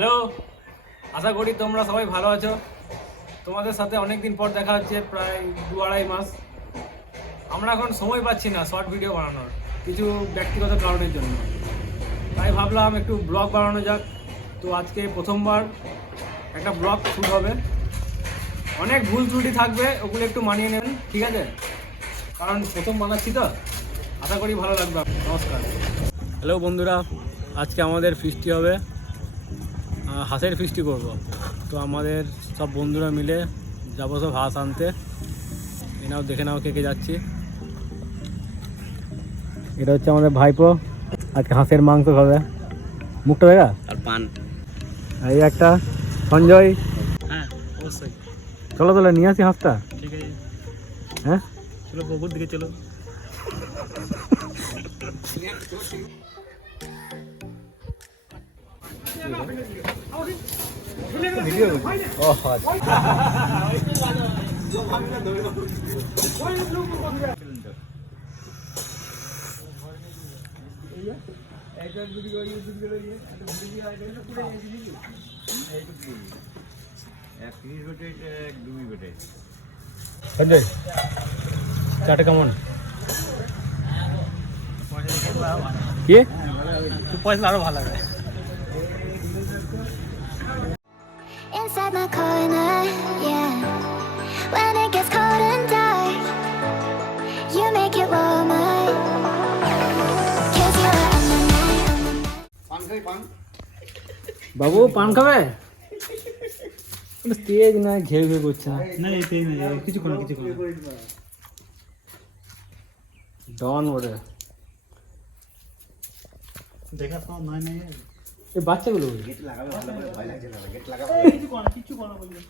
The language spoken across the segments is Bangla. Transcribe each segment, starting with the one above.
হ্যালো? আশা করি তোমরা সবাই ভালো আছো। তোমাদের সাথে অনেক দিন পর দেখা হচ্ছে, প্রায় দু আড়াই মাস। আমরা এখন সময় পাচ্ছি না শর্ট ভিডিও বানানোর, কিছু ব্যক্তিগত কারণের জন্য। তাই ভাবলাম একটু ব্লগ বানানো যাক। তো আজকে প্রথমবার একটা ব্লগ শুরু হবে। অনেক ভুল ত্রুটি থাকবে, ওগুলো একটু মানিয়ে নেবেন, ঠিক আছে? কারণ প্রথম বানাচ্ছি তো। আশা করি ভালো লাগবে। নমস্কার। হ্যালো বন্ধুরা, আজকে আমাদের ফিস্টি হবে। হাঁসের ফিস্টি করব। তো আমাদের সব বন্ধুরা মিলে যাব সব হাঁস আনতে। এ নাও দেখে নাও কে কে যাচ্ছি। এটা হচ্ছে আমাদের ভাইপো। আজকে হাঁসের মাংস খাবে। মুখটা দেখা? আর পান। এই একটা সঞ্জয়। হ্যাঁ অবশ্যই। চলো তাহলে নিয়ে আসি হাঁসটা। ঠিক আছে। হ্যাঁ? চলো পুকুর দিকে চলো। সঞ্জয় চাটা কেমন? কি? পয়সা আরও ভালো লাগে Inside my corner, yeah. When it gets cold and dark, you make it warmer. Cause you're on the night, on the night. বাবু পান খাবে তেজ না ঘেউ ঘেউ করছে না না এই না কিছু করো কিছু করো ডন ওরে দেখা তো নয় নাই এই বাচ্চাগুলো কিছু করো কিছু করো বলবে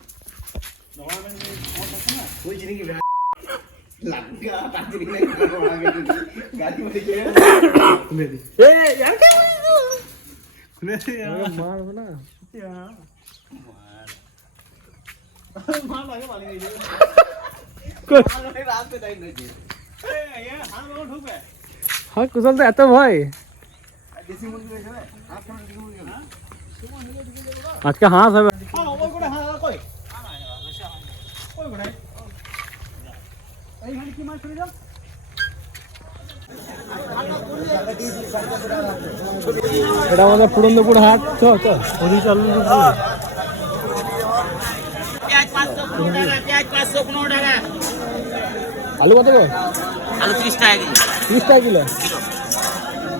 মারবো না। হ্যাঁ কুশল তো এত ভয়। আজকে হাঁস হবে। এটা আমাদের পুরন্দপুর হাট। চ চ। ওদিকে চালু আলু কত আলু ত্রিশ টাকা কেজি তিরিশ টাকা কিলো।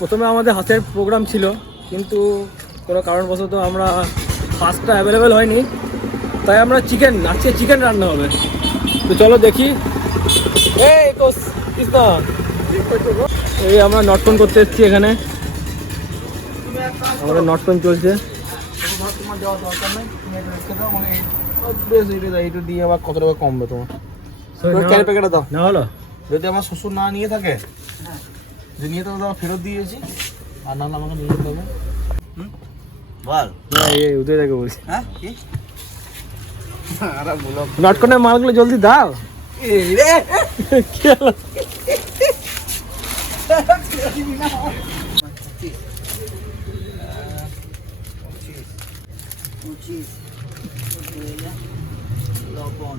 প্রথমে আমাদের হাতের প্রোগ্রাম ছিল কিন্তু কোনো কারণবশত আমরা ফার্স্টটা অ্যাভেলেবেল হয়নি। তাই আমরা চিকেন আজকে চিকেন রান্না হবে। তো চলো দেখি। এই আমরা নটকন করতে এসেছি এখানে। আমাদের নটকন চলছে। এটা দিয়ে আবার কত টাকা কমবে তোমার ক্যারি প্যাকেটটা দাও। না হলো। যদি আমার শ্বশুর না নিয়ে থাকে? যে নিয়ে তো দাও ফেরত দিয়েছি আর না আমাকে নিয়ে যেতে হবে। বল। এই উদয় দেখে বলছি। হ্যাঁ কি? নটকনের মালগুলো জলদি দাও। রে। লবণ।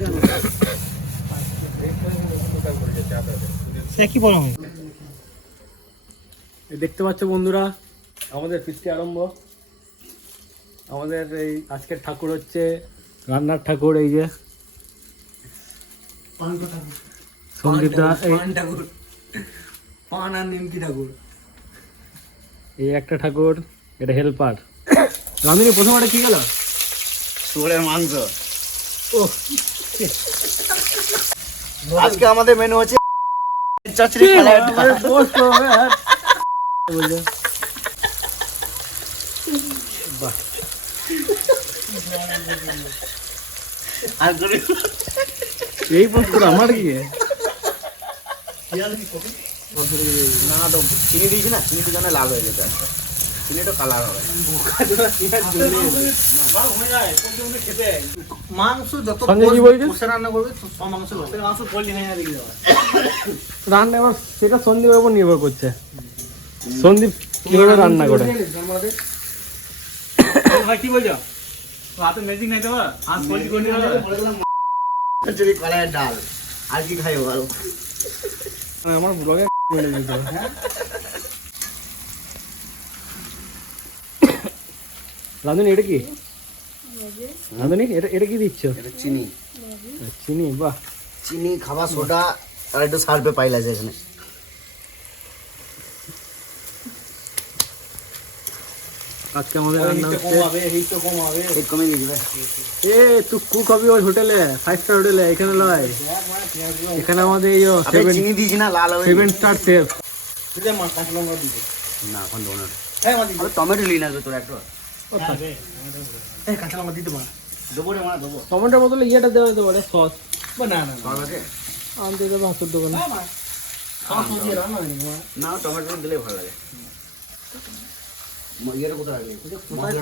কি দেখতে পাচ্ছ বন্ধুরা আমাদের ফিস্টি আরম্ভ। আমাদের এই আজকের ঠাকুর হচ্ছে রান্নার ঠাকুর এই যে। এই ঠাকুর। পান আর নিমকি ঠাকুর। এই একটা ঠাকুর এটা হেল্পার। প্রথম একটা কি গেল? শুয়োরের মাংস। ও আজকে আমাদের মেনু হচ্ছে চচড়ি এই পোস্ট আমার কি? না তো চিনি দিয়েছি না চিনিটা যেন লাল হয়ে যেতে চিনিটা কালার হবে। মাংস যত? কষে রান্না করবে মাংস মাংস পল্লি হয়ে দেখে রান্না এবার সেটা সন্দীপের উপর নির্ভর করছে। সন্দীপ কীভাবে রান্না করে? ভাই কি বলছো? হাতে ম্যাজিক নাই দেওয়া হাত পল্লি করে নিয়ে চচড়ি ডাল। আর কি খাইবো আর আমার ব্লগে বলে দিতে রাঁধুনি এটা কি? রাঁধুনি এটা এটা কি দিচ্ছ? এটা চিনি। চিনি বাহ। চিনি খাবার সোডা আর একটু পাইল আছে এখানে। আজকে আমাদের রান্না হচ্ছে। কমে দিবে এ তুই কুক হবি ওই হোটেলে ফাইভ স্টার হোটেলে এখানে লয়। এখানে আমাদের এই আবে সেভেন চিনি দিয়েছি না লাল হবে। সেভেন স্টার এখন দেবো না। আবে টমেটো নিয়ে আসবে তোর একটু। কাঁচা লঙ্কা দিতে পার দেবো রে মা দেবো। টমেটোর বদলে ইয়েটা দেওয়া যেতে পারে সস। না না সব আছে? আনতে যাবে হাতের দোকানে না। টমেটো দিলে ভালো লাগে। ম- ইয়েটা কোথায় আছে?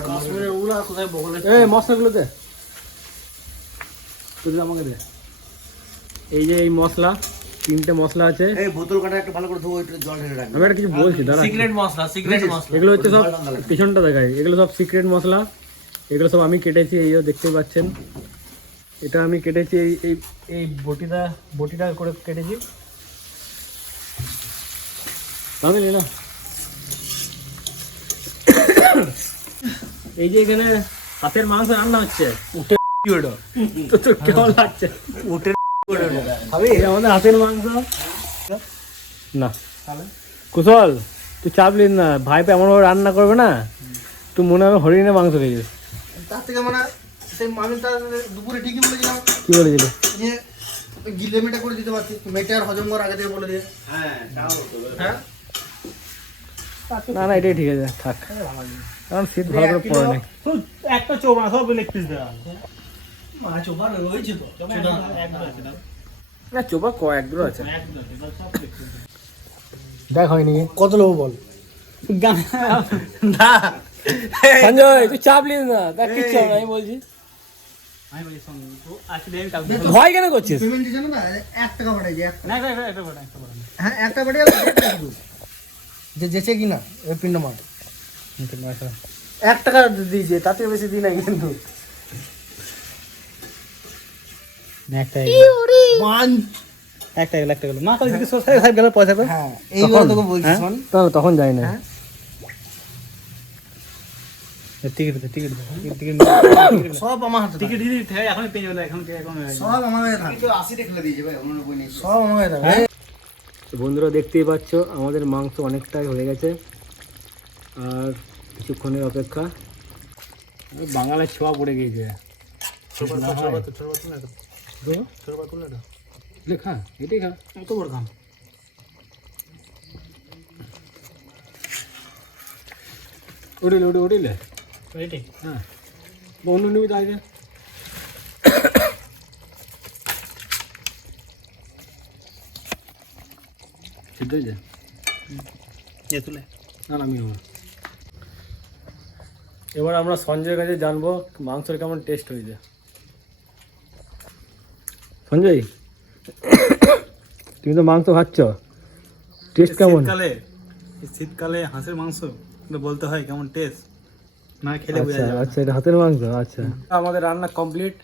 কাশ্মীরের উলা কোথায় বগলে এ মশলাগুলো দে। তুই আমাকে দে। এই যে এই মশলা তিনটে মশলা আছে। এই বোতল কাটা একটু ভালো করে ধোবো একটু জল ঢেলে রাখবে। আমি একটা কিছু বলছি দাঁড়া। সিক্রেট মশলা সিক্রেট মশলা। এগুলো হচ্ছে সব পিছনটা দেখায় এগুলো সব সিক্রেট মশলা। এগুলো সব আমি কেটেছি এই দেখতে পাচ্ছেন। এটা আমি কেটেছি এই এই এই বটিটা বটিটা করে কেটেছি। তাহলে না এই যে এখানে হাতের মাংস রান্না হচ্ছে উঠে তো তো কেমন লাগছে? উঠে আমাদের হাতের মাংস। না। কুশল তুই চাপ নিস না। ভাইপে এমন ভাবে রান্না করবে না তুই মনে হবে হরিণের মাংস খেয়েছিস। তার থেকে মানে সেই আমি তার দুপুরে ঠিকই বলেছিলাম। কি বলেছিলি? যে গিলে মেটা করে দিতে পারছি মেটে আর হজম করার আগে থেকে বলে দিয়ে হ্যাঁ হ্যাঁ? না না এটাই ঠিক আছে থাক। কারণ শীত ভালো করে পড়ে নেই। একটা চোবা সব লেগ পিস দেওয়া মা চোবা রয়েছে তো। না চোপা কয়েকগুলো আছে। দেখ হয়নি। কত লোক বল? না সঞ্জয় তুই চাপ নিস না দেখ কিচ্ছু হবে আমি বলছি। আমি বলি শোন তো আসলে আমি কাউকে ভয় কেন করছিস? না? না হ্যাঁ যে যেছে কি না ওই পিন্ড মার এক টাকা দিয়েছে তাতে বেশি দিই নাই কিন্তু। একটা পাঁচ একটা গেল একটা গেল মা কাল দিকে সোসাই সাহেব গেল পয়সা করে হ্যাঁ এইবার তোকে বলছি শোন তখন যাই না হ্যাঁ? টিকিট দে টিকিট দে টিকিট সব আমার হাতে টিকিট দিদি এখন পেয়ে যাবে এখন সব আমার থাকে নেই। সব আমার থাকে তো বন্ধুরা দেখতেই পাচ্ছ আমাদের মাংস অনেকটাই হয়ে গেছে। আর কিছুক্ষণের অপেক্ষা। বাঙালের ছোঁয়া পড়ে গিয়েছে। এটাই খা বড় খান উঠিলে উঠে উঠিলে হ্যাঁ। অন্য নিবি আগে। সিদ্ধ তুলে। না না আমি নেব এবার আমরা সঞ্জয়ের কাছে জানব মাংসের কেমন টেস্ট হয়েছে। সঞ্জয় তুমি তো মাংস খাচ্ছ। টেস্ট কেমন? শীতকালে শীতকালে হাঁসের মাংস বলতে হয় কেমন টেস্ট না খেলে বোঝা আচ্ছা যাবে আচ্ছা এটা হাতের মাংস আচ্ছা। আমাদের রান্না কমপ্লিট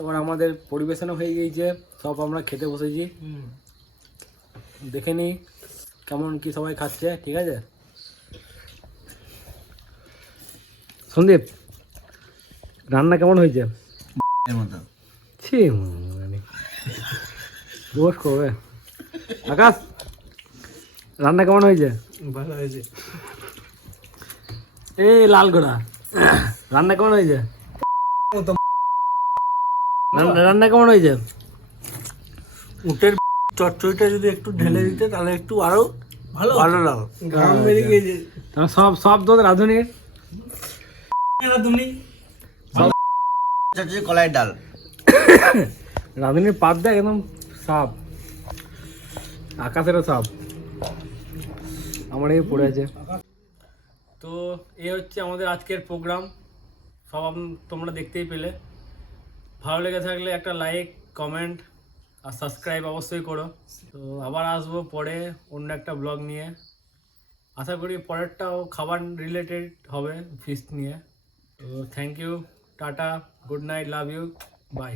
এবার আমাদের পরিবেশনও হয়ে গিয়েছে সব আমরা খেতে বসেছি। দেখে নিই কেমন কি সবাই খাচ্ছে ঠিক আছে? সন্দীপ রান্না কেমন হয়েছে? ছি মানে দোষ করবে। আকাশ রান্না কেমন হয়েছে? ভালো হয়েছে। এই লাল গোড়া রান্না কেমন হয়েছে? রান্না- কেমন হয়েছে? উটের চচ্চড়িটা যদি একটু ঢেলে দিতে তাহলে একটু আরও ভালো। ভালো লাগো বেরিয়ে গিয়েছে তাহলে সব সব দোষ রাঁধুনির তুমি চচ্চড়ি কলাই ডাল। রাঁধুনির পাত দেখ একদম সাপ। আকাশেরও সাপ। আমার এই পড়ে আছে। তো এ হচ্ছে আমাদের আজকের প্রোগ্রাম। সব তোমরা দেখতেই পেলে। ভালো লেগে থাকলে একটা লাইক কমেন্ট আর সাবস্ক্রাইব অবশ্যই করো। তো আবার আসব পরে অন্য একটা ব্লগ নিয়ে। আশা করি পরেরটাও খাবার রিলেটেড হবে ফিস্ট নিয়ে। তো thank you tata good night love you bye